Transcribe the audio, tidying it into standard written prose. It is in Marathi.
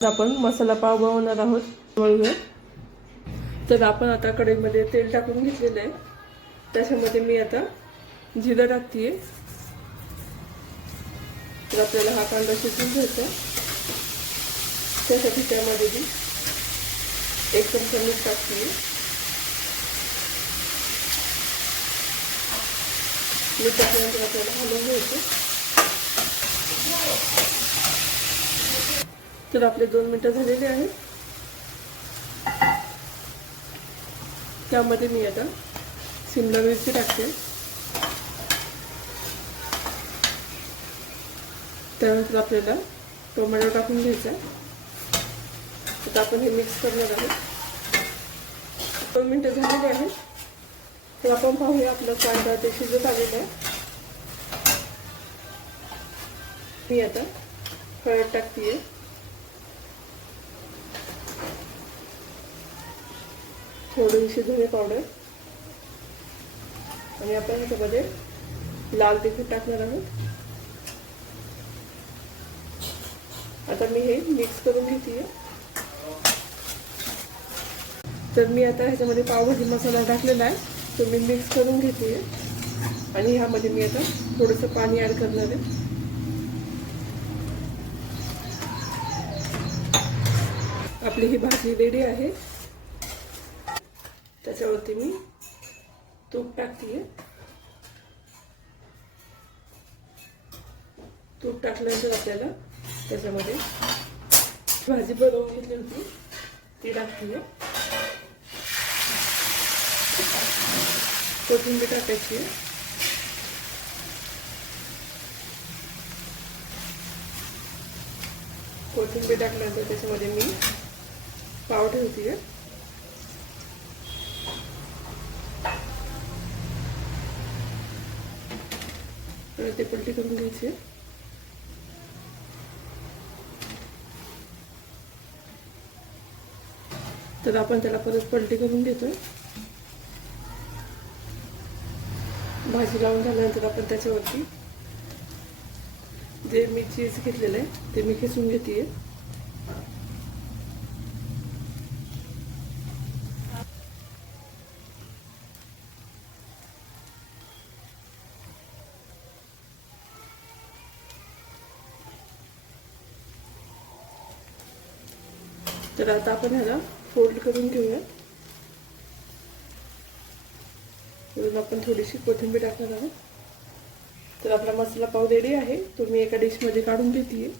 आपण मसाला पाव बनवणार आहोत. बघूया. तर आपण आता कढईमध्ये तेल टाकून घेतलेलं आहे. त्याच्यामध्ये मी आता जिरं टाकते. तर आपल्याला हा कांदा शिजवून घ्यायचा. त्यासाठी त्यामध्ये मी 1 चमचा मीठ टाकते. मीठ टाकल्यानंतर आपल्याला हलवून घ्यायचं. तर आपले 2 मिनिटं झालेले आहेत. त्यामध्ये मी आता शिमला मिरची टाकते. त्यानंतर आपल्याला टोमॅटो टाकून घ्यायचा. आता आपण हे मिक्स करणार आहोत. 2 मिनिटं झालेले आहेत. तर आपण पाहूया आपलं कांदा ते शिजत आलेलं आहे. मी आता हळद टाकते. थोडीशी धने पावडर आणि आपण ह्याच्यामध्ये लाल तिखट टाकणार आहोत. आता मी हे मिक्स करून घेते. तर मी आता ह्याच्यामध्ये पावभाजी मसाला टाकलेला आहे. तो मी मिक्स करून घेते आणि ह्यामध्ये मी आता थोडंसं पाणी ॲड करणार आहे. आपली ही भाजी रेडी आहे. त्याच्यावरती मी तूप टाकते. तूप टाकल्यानंतर आपल्याला त्याच्यामध्ये भाजी बनवून घेतली होती ती टाकते. कोथिंबीर टाकायची. कोथिंबीर टाकल्यानंतर त्याच्यामध्ये मी पाव ठेवते. ते पलटी करून घ्यायचे. तर आपण त्याला परत पलटी करून घेतोय. भाजी लावून झाल्यानंतर आपण त्याच्यावरती जे मी चीज घेतलेलं आहे ते मी खिसून घेते. तर आता आपण ह्याला फोल्ड करून घेऊया. वरून आपण थोडीशी कोथिंबीर टाकणार आहोत. तर आपला मसाला पाव रेडी आहे. तो मी एका डिशमध्ये काढून घेते.